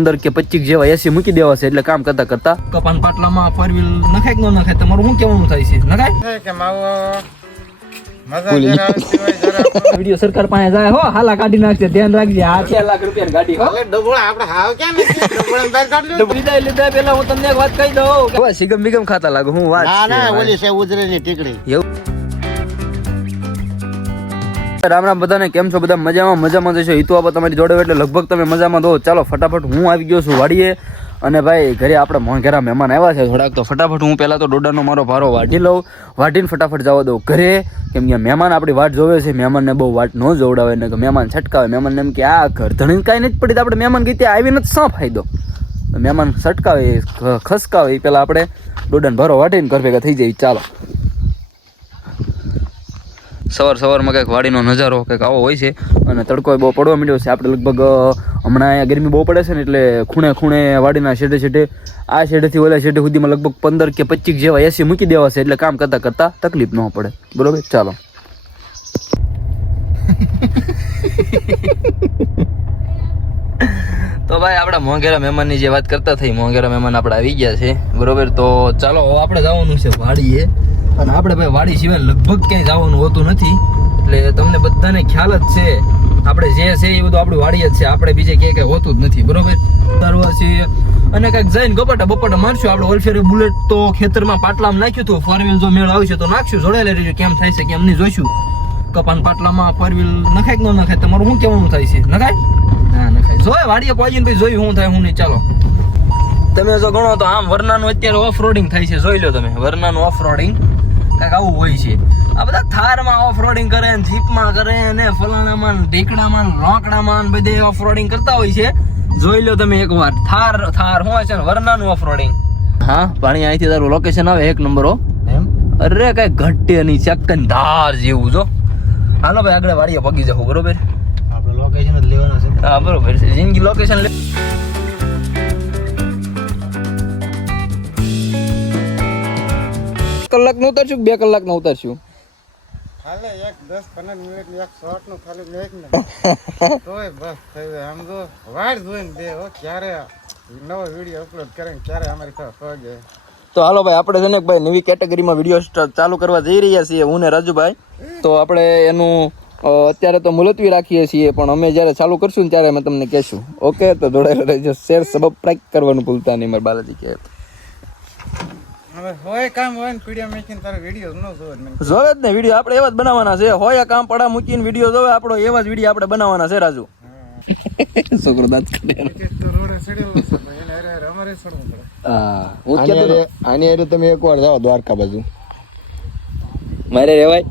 પંદર કે પચીસ જેવા એસી મૂકી દેવા છે એટલે કામ કરતા કરતા. કપાન પાટલામાં ફોર વ્હીલ નખાય કે ન નખાય? તમારું શું કેવાનું થાય છે? નખાય? કે માવો? મજા જરા આવતી હોય જરા વીડિયો સરકાર પાસે જાય હો હાલા કાઢી નાખશે ધ્યાન રાખજે. આ છે લાખ રૂપિયાની ગાડી હો. ડબોળા આપણે હાવ ક્યાં નથી? ડબોળા બહાર કાઢ લ્યો લીધા લીધા પેલા હું તમને એક વાત કહી દઉં. કે સિગમ બિગમ ખાતા લાગુ હું વાત ના ના ઓલી છે ઉજરેની ટીકડી. એવું? રામ રામ બધાને કેમ છો? બધા મજામાં? મજામાં જશો હિતુ આપો તમારી જોડે એટલે લગભગ તમે મજામાં દો ચાલો, ફટાફટ હું આવી ગયો છું વાડીએ. અને ભાઈ, ઘરે આપણે મોંઘેરા મહેમાન આવ્યા છે થોડાક. તો ફટાફટ હું પહેલાં તો ડોડાનો મારો ભારો વાઢી લઉં. વાઢીને ફટાફટ જવા દઉં ઘરે. કેમ કે મહેમાન આપણી વાટ જોવે છે. મહેમાનને બહુ વાટ ન જોવડાવે. ને કે મહેમાન છટકાવે. મહેમાનને એમ કે, આ ઘર ધણીને કાંઈ નથી પડી. આપણે મહેમાન કીધે આવીને જ શું ફાયદો? મહેમાન છટકાવે ખસકાવે. એ પહેલાં આપણે ડોડાને ભારો વાટીને ઘર ભેગા થઈ જઈએ. ચાલો. સવાર સવારમાં કંઈક વાડીનો નજારો કંઈક આવો હોય છે અને તડકો બહુ પડવા માંડ્યો છે. આપણે લગભગ હમણાં અહીંયા ગરમી બહુ પડે છે ને એટલે ખૂણે ખૂણે વાડીના શેડે છેડે આ શેડેથી ઓલા શેડે સુધીમાં લગભગ પંદર કે પચીસ જેવા એસી મૂકી દેવા છે એટલે કામ કરતાં કરતાં તકલીફ ન પડે. બરોબર? ચાલો. તો ભાઈ, આપણા મોંઘેરા મહેમાનની જે વાત કરતા થઈ, મોંઘેરા મહેમાન આપણે આવી ગયા છે. બરોબર? તો ચાલો આપણે જવાનું છે વાડીએ. અને આપણે ભાઈ વાડી સિવાય લગભગ ક્યાંય જવાનું હોતું નથી. એટલે તમને બધાને ખ્યાલ જ છે, આપણે જે છે એ બધું આપણું વાડી જ છે, આપણે બીજે ક્યાંય કંઈ હોતું જ નથી, બરોબર? તરવા છીએ અને કંઈક જઈને ગપાટા બપાટા મારશું, આપણે ઓલફેરી બુલેટ તો ખેતરમાં પાટલામાં નાખ્યું હતું ફોર વ્હીલ જો મેળ આવશે તો નાખશું જોડેલા રહીશું કેમ થાય છે, કેમ નહીં, જોઈશું. કપાન પાટલામાં ફોર વ્હીલ નખાય કે ન નખાય, તમારું શું કહેવાનું થાય છે? નખાય? ના, નખાય. જોય, વાડીએ પહોંચીને પછી જોયું શું થાય હું નહીં, ચાલો. તમે જો ગણો તો આમ વરનાનું અત્યારે ઓફ રોડિંગ થાય છે, જોઈ લો તમે વરનાનું ઓફ રોડિંગ કાંઈક આવું હોય છે. આ બધા થારમાં ઓફ રોડિંગ કરે ને જીપમાં કરે ને ફલાણામાં ને રોકડામાં ને બધે ઓફ રોડિંગ કરતા હોય છે. જોઈ લો તમે એકવાર. થાર થાર શું છે ને? વરનાનું ઓફ રોડિંગ હા પાણી અહીંથી તારું લોકેશન આવે એક નંબર હો. એમ? અરે કઈ ઘટે નહીં ચક્કન ધાર જેવું જો. હાલો ભાઈ આગળ વાડીએ પગી જાવ બરોબર? આપણે લોકેશન જ લેવાનું છે. હા બરોબર છે. જિંદગી લોકેશન લે કલાકનું ઉતારશું બે કલાકનું ઉતારશું ખાલી એક દસ પંદર મિનિટ એક શોર્ટનું ખાલી મેક ને. તોય બસ થઈ જાય. આમ જો વાડ જોઈને બે હો ક્યારે નવો વીડિયો અપલોડ કરે ક્યારે અમારી પાસે તો હાલો ભાઈ આપણે છે ને ભાઈ નવી કેટેગરીમાં વીડિયો ચાલુ કરવા જઈ રહ્યા છીએ હું ને રાજુભાઈ. તો આપણે એનું અત્યારે તો મુલતવી રાખીએ છીએ પણ અમે જ્યારે ચાલુ કરશું ને ત્યારે અમે તમને કહેશું. ઓકે તો જોડાયેલા રહેજો. શેર સબસ્ક્રાઈબ કરવાનું ભૂલતા નહીં મારા બાલાજી કહે હવે હોય કામ હોય ને પીડિયા મેકીને તારે વીડિયો ન જોવે જોવે જ ને વીડિયો આપણે એવા જ બનાવવાના છે. હોય કામ પડા મૂકીને વીડિયો જોવે આપણો એવા જ વીડિયો આપણે બનાવવાના છે રાજુ. છોકરો દાંત કાઢે. આની હારે તમે એકવાર જાઓ દ્વારકા બાજુ. મારે રેવાય?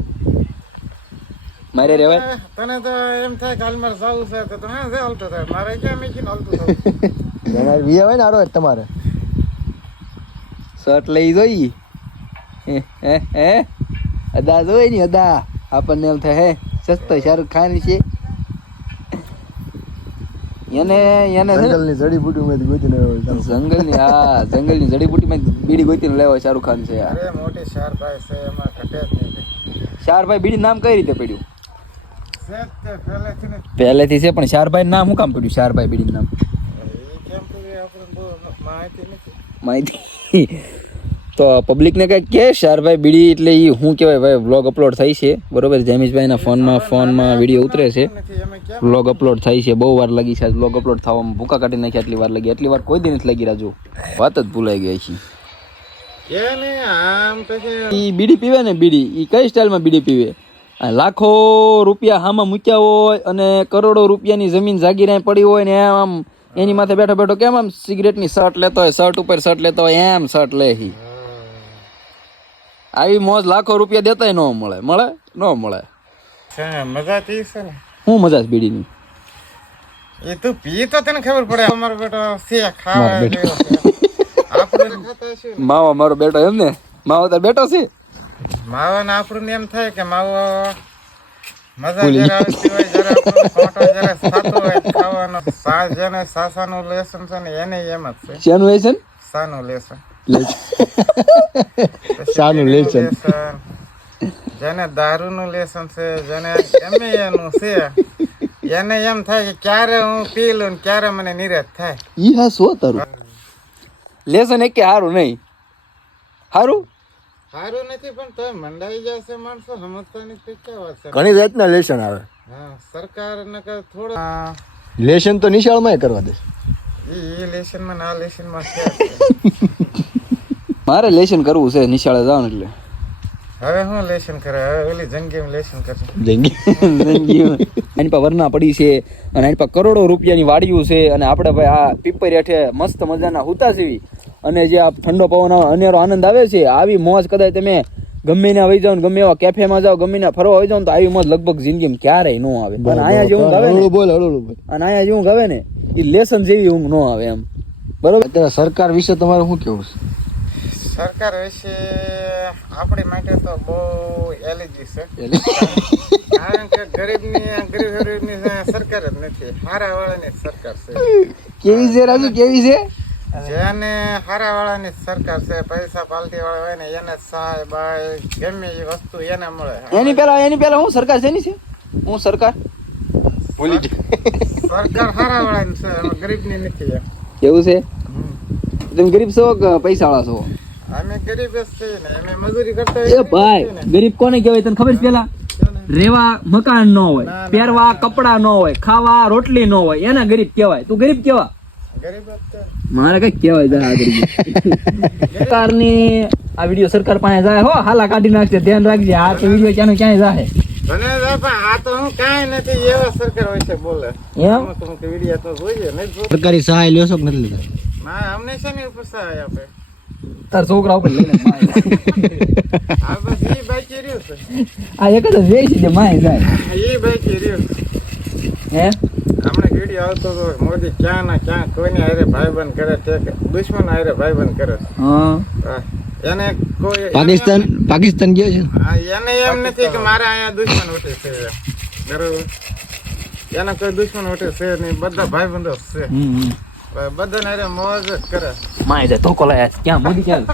મારે રેવાય? તને તો એમ થાય કાલ મારે જવું છે તો તમે જે હાલતો થાય. મારે ક્યાં મેકીને હાલતું તમારે વી આવે ને આરો તમારે. શર્ટ લઈ જોઈ. હે હે હે. અદા જોઈ ની અદા. આપણને એમ થાય હે સસ્તો શાહરુખ ખાન છે. એને એને છે જંગલની જડીબુટી માંથી ગોતીને લેવો જંગલની હા જંગલની જડીબુટીમાં બીડી ગોતીને લેવો શાહરૂખ ખાન છે યાર અરે મોટી શાર ભાઈ છે એમાં ઘટે જ નહીં. શારભાઈ બીડી નામ કઈ રીતે પડ્યું? પહેલેથી છે પણ શારભાઈ નામ શું કામ પડ્યું શારભાઈ બીડી નામ? માહિતી માહિતી તો પબ્લિકને કંઈક કે શારભાઈ બીડી એટલે એ શું કહેવાય ભાઈ વ્લોગ અપલોડ થાય છે. બરોબર જેમીશભાઈના ફોનમાં ફોનમાં વીડિયો ઉતરે છે. વ્લોગ અપલોડ થાય છે. બહુ વાર લાગી છે વ્લોગ અપલોડ થવામાં. ભૂકા કાઢી નાખી આટલી વાર લાગી. આટલી વાર કોઈ દી નથી લાગી રાજુ વાત જ ભૂલાઈ ગઈ છે. એ બીડી પીવે ને બીડી? એ કઈ સ્ટાઇલમાં બીડી પીવે? આ લાખો રૂપિયા હામાં મૂક્યા હોય અને કરોડો રૂપિયાની જમીન જાગીરાય પડી હોય ને આમ એની માથે બેઠો બેઠો કેમ આમ સિગરેટની શર્ટ લેતો હોય શર્ટ ઉપર શર્ટ લેતો હોય એમ શર્ટ લે હી. આવી મોજ લાખો રૂપિયા દેતાય ન મળે મળે? ન મળે. મજા થી છે ને. શું મજા છે બીડીની? એ તું પી તો તને ખબર પડે અમારો બેટો સે ખાવા માવો મારો બેટો એમ ને? માવો તાર બેટો છે? માવા ને આપણું એમ થાય કે માવો મજા જરા આવતી હોય જરા ફોટો જરા સાતો હોય સા જેને સાસાનું લેસન છે ને એને એમ જ છે. શેનું સાનું લેસન. સાનું લેસન? જેને દારૂનું લેસન છે જેને ગમે એનું છે એને એમ થાય કે ક્યારે હું પી લઉં ને ક્યારે મને નિરાશ થાય. ઈ હા શું તારું? લેસન એક કે સારું નહીં. સારું સારું નથી પણ તોય મંડાઈ જશે માણસો સમજતા નથી ઘણી જાતના લેશન આવે. હા સરકાર થોડું લેશન તો નિશાળમાં કરવા દે. ઈ ઈ લેશનમાં ને લેશનમાં મારે લેશન કરવું છે નિશાળે જવાનું એટલે. હવે હું લેશન કરે? હવે ઓલી જંગી લેશન કરશે જંગી. એની પર વરના પડી છે અને એની પર કરોડો રૂપિયાની વાડીઓ છે અને આપણે ભાઈ આ પીપર હેઠે મસ્ત મજાના હુતા સીવી અને જે આ ઠંડો પવન આવે, અનેરો આનંદ આવે છે આવી મોજ કદાચ તમે ગમે ના વહી જાઓ ને ગમે એવા કેફેમાં જાઓ ગમે ના ફરવા વહી જાઓ ને તો આવી લગભગ જિંદગીમાં ક્યારેય ન આવે. અને અહીંયા જેવું ગવે ને બોલ હળુ અને અહીંયા જેવું ગવે ને એ લેસન જેવી ઊંઘ ન આવે એમ. બરોબર? અત્યારે સરકાર વિશે તમારે શું કેવું છે? સરકાર વિશે આપણી માટે તો બહુ એલર્જી છે. કારણ કે ગરીબની ગરીબ ગરીબની સરકાર જ નથી. હારા વાળાની સરકાર છે. કેવી છે રાજુ કેવી છે? જેને હારા વાળાની સરકાર છે પૈસા પાલટી વાળા હોય ને એને સહાય બાય ગમે એ વસ્તુ એને મળે. એની પેલા એની પેલા હું સરકાર જેની છે? હું સરકાર? ભૂલી સરકાર હારા વાળાની છે ગરીબની નથી એવું છે. તમે ગરીબ છો કે પૈસા વાળા છો? અમે ગરીબ જ છીએ ને અમે મજૂરી કરતા એ ભાઈ ગરીબ કોને કહેવાય? તને ખબર છે પેલા? રેવા મકાન ન હોય પહેરવા કપડા ન હોય ખાવા રોટલી ન હોય એને ગરીબ કહેવાય. તું ગરીબ છે. મારે કઈ કહેવાય જા આ ગરીબ સરકારની આ વીડિયો સરકાર પાસે જાય હો હાલા કાઢી નાખશે ધ્યાન રાખજે આ તો વીડિયો ક્યાંનો ક્યાંય જાય. મને તો પણ આ તો હું કાંઈ નથી એવા સરકાર હોય છે બોલે. એમ? અમુક અમુક વીડિયો તો જોઈએ નહીં જો સરકારી સહાય લ્યો છો કે નથી લેતા? ના અમને છે ને ઉપર સહાય આપે? તાર છોકરા ઉપર લઈને માય. આ બસ ઈ બાકી રહ્યું છે. આ એક જ વેચી દે માય જાય. ઈ બાકી રહ્યું હે? હમણાં આવતો હતો મોદી ક્યાં ના ક્યાં કોઈને હારે ભાઈબંધ કરે છે દુશ્મન હારે ભાઈબંધ કરે હા. હા. એને કોઈ પાકિસ્તાન પાકિસ્તાન ગયો છે? હા, એને એમ નથી કે મારે અહીંયા દુશ્મન ઉઠે છે. બરોબર? એને કોઈ દુશ્મન ઉઠે છે નહીં. બધા ભાઈબંધો જ છે. બધાને હારે મોજ જ કરે. માય જાય ધોકો લાયા ક્યાં મોદી ક્યાં?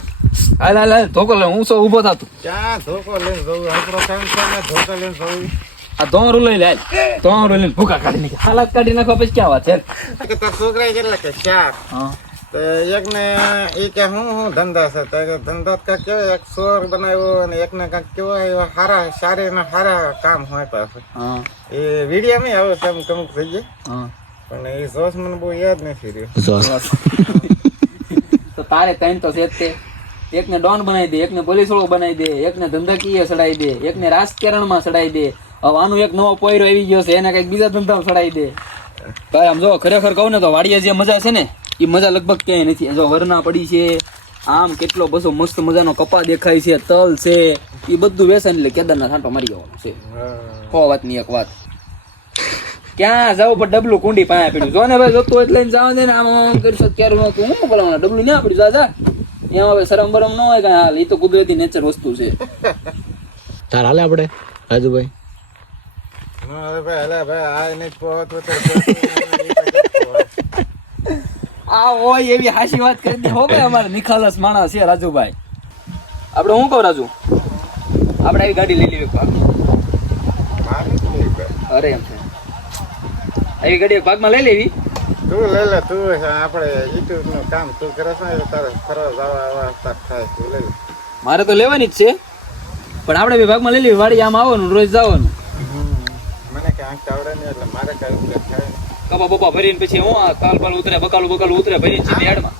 હાલ હાલ હાલ ધોકો લે. હું શું ઊભો થતો. ક્યાં ધોકો લઈને જવું? આપણો કામ છે? ને ધોકો લઈને જવું? આ દોરું લઈ લે. દોરું લઈને ભૂકા કાઢી નાખી. હાલાત કાઢી નાખવા પછી ક્યાં વાત છે? છોકરા કેટલા કે ચાર? હા. તો એક ને એ કે હું હું ધંધા છે? તો ધંધા કાંક કેવાય એક સોર બનાવ્યો અને એક ને કાંક કેવાય એવા સારા સારી ને સારા કામ હોય પાસે હા. એ વીડિયો નહીં આવે છે અમુક અમુક થઈ જાય હા. પણ એ જોશ મને બહુ યાદ નથી રહ્યું. તો તારે ત્રણ તો છે તે. એકને ડોન બનાવી દે, એકને પોલીસ વાળો બનાવી દે, એકને ધંધાકીય સડાઈ દે, એકને રાજકારણમાં સડાઈ દે. હવે આનું એક નવો પોયરો આવી ગયો છે, એને કંઈક બીજા ધંધામાં સડાઈ દે. ભાઈ, આમ જો ખરેખર કહું ને તો વાડીએ જે મજા છે ને એ મજા લગભગ ક્યાંય નથી. જો વરના પડી છે, આમ કેટલો બસો મસ્ત મજાનો કપા દેખાય છે, તલ છે એ બધું વેસન એટલે કેદારના છાંટો મારી જવાનું છે. કો વાતની એક વાત. ક્યાં જાવ પણ ડબલું કુંડી પાસે પડ્યું. જો ને ભાઈ, જોતું એટલે જાવ ને, આમ કરશો ક્યારે હું બોલાવવાનું ડબલું ના પડ્યું? જા જા. એમાં હવે શરમ બરમ ન હોય કાંઈ હાલ એ તો કુદરતી નેચર વસ્તુ છે તાર હાલે આપણે રાજુભાઈ હું હવે ભાઈ હલા આ નહીં પહોંચ તો આ હોય એવી હાસી વાત કરી દે હો ભાઈ અમારે નિખાલસ માણસ છે રાજુભાઈ આપણે શું કહું રાજુ આપણે આવી ગાડી લઈ લેવી ભાગ અરે એમ છે આવી ગાડી ભાગમાં લઈ લેવી તું લઈ લે તું આપણે યુટ્યુબનું કામ તું કરે છે ને તારે ફરવા જવા આવવા તાર થાય તું લઈ લે. મારે તો લેવાની જ છે પણ આપણે બે ભાગમાં લઈ લેવી વાડી આમ આવવાનું રોજ જવાનું. મને કે આંખ આવડે નહીં એટલે મારે કઈ ઉતરે થાય. કપા બપા ભરીને પછી હું આ તાલ પાલ ઉતરે બકાલું બકાલું ઉતરે ભરીને સીધી યાર્ડમાં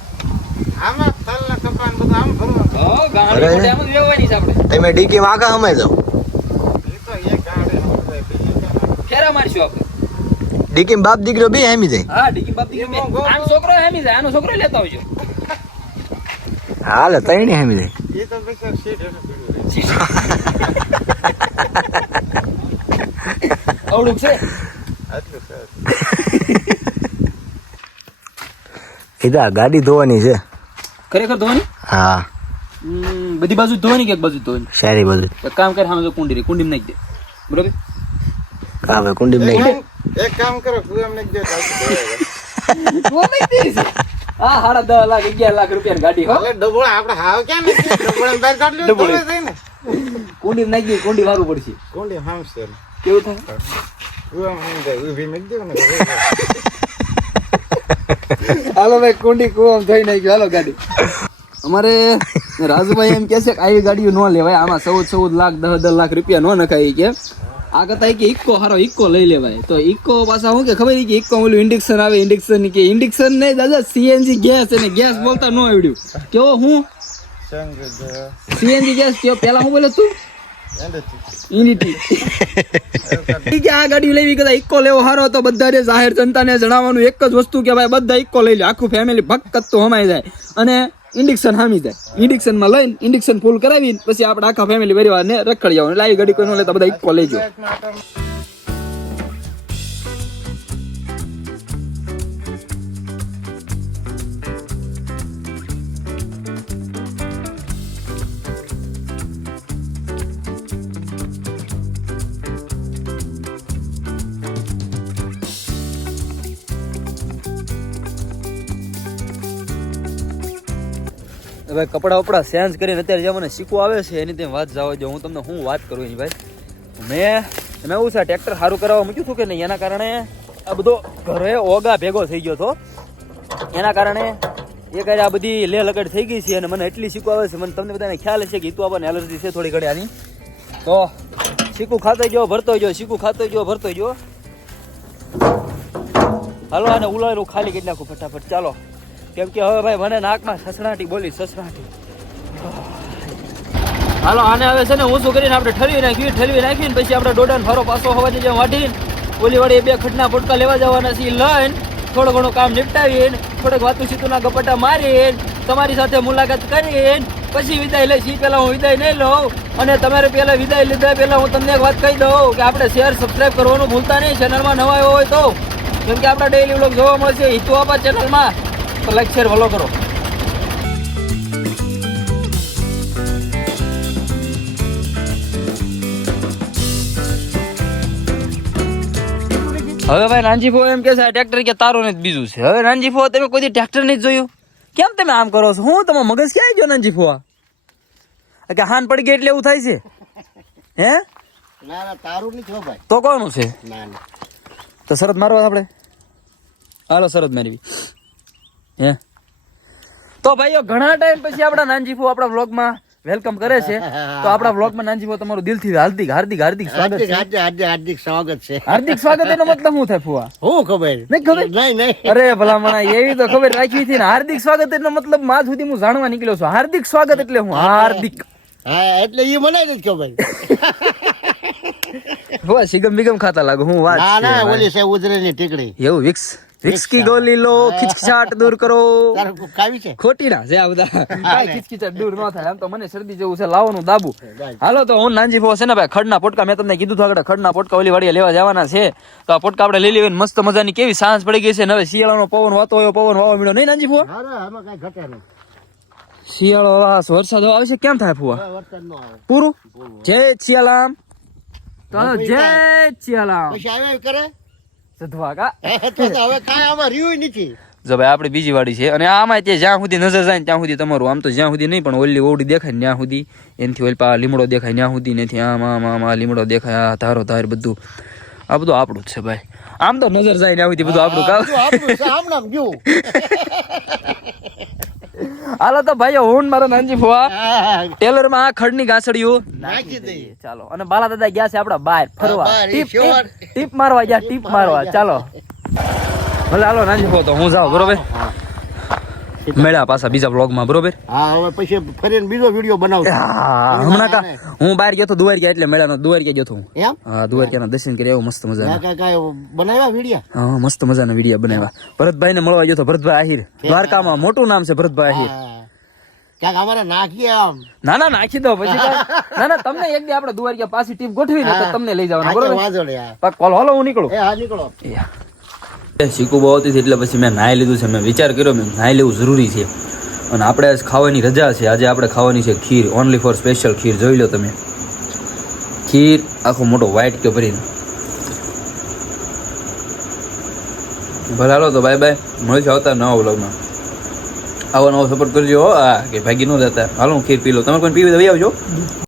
આમાં તલ ને કપાન બધું આમ ભરવાનું. હો ગાડી મોટે આમ જ વ્યવહારની છે આપણે. તમે ડીકી માં આખા હમાઈ જાવ એ તો એક ગાડી નો ફેરા મારશું આપણે. ડીકી બાપ દીકરો બે હેમી જાય. હા ડીકી બાપ દીકરી બે. આનો છોકરો હેમી જાય આનો છોકરો લેતા આવજો. હાલે ત્રણે હેમી જાય. નહીં. એ તો પછી સીટ હેઠળ પીડ્યું રહે. અવળું છે? આટલું છે કીધા ગાડી ધોવાની છે. ખરેખર ધોવાની? હા. હમ, બધી બાજુ જ ધોવાની કે એક બાજુ જ ધોવાની? સારી બધું એક કામ કરે સામે જો કુંડી રહી કુંડી નાખી દે. બરોબર? કાવે કુંડી એક નહીં કામ- એક કામ કરો તું એમને. હા સાડા દસ લાખ અગિયાર લાખ રૂપિયાની ગાડી હો. ડબોળા આપણે હાવ ક્યાં નથી ડબોળાને બહાર કાઢ લ્યો, ડબોળી. ધોવાય જાય ને કુંડી નાખી દે કુંડી વારું પડશે. કોંડી કેવું થાય? ઊભી ને હાલો ભાઈ કુંડી કુવામ થઈ નાખ્યું. હાલો ગાડી. અમારે રાજુભાઈ એમ કે છે કે આવી ગાડીઓ ન લેવાય. આમાં ચૌદ ચૌદ લાખ દસ દસ લાખ રૂપિયા ન નખાય કે. આ કરતા કે ઇક્કો હારો ઇક્કો લઈ લેવાય. તો ઇક્કો પાછા શું કે ખબર કે ઇક્કો ઓલું ઇન્ડિક્શન આવે ઇન્ડિક્શન કે ઇન્ડિક્શન નહીં દાદા સીએનજી ગેસ અને ગેસ બોલતા ન આવડ્યું. કેવો હું? સીએનજી ગેસ કેવો? પેલા હું બોલે તું? આ ગાડી લેવી કદાચ ઇક્કો લેવો હારો તો બધાને જાહેર જનતાને જણાવવાનું એક જ વસ્તુ કે ભાઈ બધા ઇક્કો લઈ લે આખું ફેમિલી ભક્કત તો હમાઈ જાય. અને ઇન્ડિક્શન હામી જાય. ઇન્ડિક્શનમાં લઈને ઇન્ડિક્શન ફૂલ કરાવી પછી આપણે આખા ફેમિલી પરિવારને રખડી જવાનું એટલે આવી ગાડી કોઈ ન લેતા બધા ઇક્કો લેજો હવે કપડા વપડા ચેન્જ કરીને અત્યારે જે મને શીખવું આવે છે, એની તેમ વાત જવા દો. હું તમને હું વાત કરું એની ભાઈ? મેં મેં એવું છે ટ્રેક્ટર સારું કરાવવા મૂક્યું હતું કે નહીં? એના કારણે આ બધો ઘરે ઓગા ભેગો થઈ ગયો હતો. એના કારણે એ કાંઈ આ બધી લે લગડ થઈ ગઈ છે અને મને એટલી શીખવું આવે છે. મને તમને બધાને ખ્યાલ છે કે હિતુ આપણને એલર્જી છે થોડી ઘડી આની. તો શીખું ખાતો ગયો ભરતો ગયો શીખું ખાતો ગયો ભરતો ગયો હાલો, આને ઉલાળું ખાલી કરી નાખું ફટાફટ. ચાલો. કેમ કે હવે ભાઈ મને નાકમાં સસરાટી બોલી, સસરાટી. હાલો, આને હવે છે ને હું શું કરીને આપણે ઠલવી નાખી ઠલવી નાખીને પછી આપણે ડોડાને ફારો પાછો હોવાની જેમ વાઢીને ઓલી વાળી બે ખટના પોટકા લેવા જવાના છે લઈને થોડું ઘણું કામ નિપટાવીને થોડોક વાતું સીતુના ગપટા મારીને તમારી સાથે મુલાકાત કરીને પછી વિદાય લઈશ એ પહેલાં હું વિદાય નહીં લઉં. અને તમારે પહેલાં વિદાય લીધા પહેલાં હું તમને એક વાત કહી દઉં કે આપણે શેર સબસ્ક્રાઈબ કરવાનું ભૂલતા નહીં ચેનલમાં નવા આવ્યો હોય તો. કેમ કે આપણા ડેઈલી વ્લોગ જોવા મળશે હિતુ આપા ચેનલમાં તો લાઈક શેર ફોલો કરો. હવે ભાઈ નાનજીફો એમ કે છે આ ટ્રેક્ટર કે તારો ને બીજું છે. હવે નાનજીફો તમે કોઈ ટ્રેક્ટર નહીં જોયું? કેમ તમે આમ કરો છો? હું તમારો મગજ ક્યાં ગયો નાનજીફો આ કે હાન પડી ગઈ એટલે એવું થાય છે? હે? ના ના તારું નહીં છો ભાઈ. તો કોનું છે? ના ના. તો શરદ મારવા આપણે? હાલો શરદ મારવી. હે? તો ભાઈઓ ઘણા ટાઈમ પછી આપણા નાનજીફો આપણા વ્લોગમાં વેલકમ કરે છે. તો આપણા વ્લોગમાં નાનજીફો તમારું દિલથી હાર્દિક હાર્દિક હાર્દિક સ્વાગત છે. હાર્દિક હાર્દિક સ્વાગત છે. હાર્દિક સ્વાગત એનો મતલબ શું થાય ફુવા હું ખબર. નહીં ખબર? નહીં નહીં. અરે ભલામણા એવી તો ખબર રાખી હતી ને. હાર્દિક સ્વાગત એટલો મતલબમાં સુધી હું જાણવા નીકળ્યો છું. હાર્દિક સ્વાગત એટલે હું હાર્દિક. હા એટલે એ મને નથી ખબર. હોવા સિગમ બિગમ ખાતા લાગુ હું વાત ના ના ઓલી છે ઉજરેની ટીકડી. એવું વિક્સ? વિક્સ કી ગોલી લો ખિચખિચાટ દૂર કરો. કાવી છે? ખોટી ના છે આ બધા. ખિચખિચાટ દૂર ન થાય. આમ તો મને શરદી જેવું છે લાવવાનું દાબુ. હાલો તો હું નાનજી ફો છે ને ભાઈ ખડના પોટકા મેં તમને કીધું હતું આગળ ખડના પોટકા ઓલી વાડીએ લેવા જવાના છે. તો આ પોટકા આપણે લઈ લેવી મસ્ત મજાની કેવી સાંજ પડી ગઈ છે ને હવે શિયાળાનો પવન વાતો હોય પવન વાવા મળ્યો. નહીં નાનજી ફો? અરે આમાં કાંઈ ઘટે નહીં. શિયાળો વાસ વરસાદ આવશે કેમ થાય ફુવા? હવે વરસાદ નો આવે. પૂરું? જય શિયાલામ. તો જય શિયાલામ. આવે કરે? સધવા કા તો તો હવે કાંઈ આમાં રહ્યું નથી. જો ભાઈ આપણે બીજી વાડી છે. અને આમાં તે જ્યાં સુધી નજર જાય ને ત્યાં સુધી તમારું આમ તો જ્યાં સુધી નહીં પણ ઓલી ઓવડી દેખાય ત્યાં સુધી. એનથી ઓલી પા લીમડો દેખાય ત્યાં સુધી નથી આમ આમ આમ આ લીમડો દેખાય આ ધારો ધાર બધું. આ બધું આપણું જ છે ભાઈ. આમ તો નજર જાય ત્યાં સુધી બધું આપણું કામ. આપણું આમ નામ ગયું હાલો તો ભાઈ હું મારો નાનજી ફુવા ટેલરમાં આ ખડની ગાંસડીઓ. નાખી દઈએ. ચાલો અને બાલા દાદા ગયા છે આપડા બહાર ફરવા. ટીપ ટીપ મારવા ગયા ટીપ મારવા. ચાલો. ભલે હાલો નાનજી ફુવા તો હું જાઉં બરોબર? મળ્યા પાછા બીજા વ્લોગમાં બરોબર? હા હવે પછી ફરીને બીજો વીડિયો બનાવજો હમણાં કા હું બહાર ગયો તો દ્વારકા એટલે મેળાનો દ્વારકા ગયો તો હું. એમ? હા દ્વારકાના દર્શન કરી આવ્યો મસ્ત કાંઈ બનાવ્યા વિડીયા હા મસ્ત મજાના વિડીયા બનાવ્યા. ભરતભાઈ ને મળવા ગયો તો ભરતભાઈ આહિર. દ્વારકામાં મોટું નામ છે ભરતભાઈ આહિર. ક્યાંક અમારે નાખીએ આમ. ના ના નાખી દો પછી ના ના તમને એક દી આપણે દ્વારકા પાછી ટીમ ગોઠવી ને તો તમને લઈ જવાના બરોબર? વાંધો નહીં કોલ હાલો હું નીકળું. એ હા નીકળો. શીખું બહુ હતી એટલે પછી મેં નાહી લીધું છે. મેં વિચાર કર્યો, મેં નાહી લેવું જરૂરી છે. અને આપણે ખાવાની રજા છે. આજે આપણે ખાવાની છે ખીર. ઓનલી ફોર સ્પેશિયલ ખીર. જોઈ લો તમે. ખીર આખો મોટો વ્હાઈટ કે ભરીને. ભલાલો તો બાય બાય મળશે આવતા નવા વ્લોગમાં આવો નવો સપોર્ટ કરજો હો. કે ભાગી ન જતા. હાલો, હું ખીર પી લો તમે કોઈ પીવી દઈ આવજો.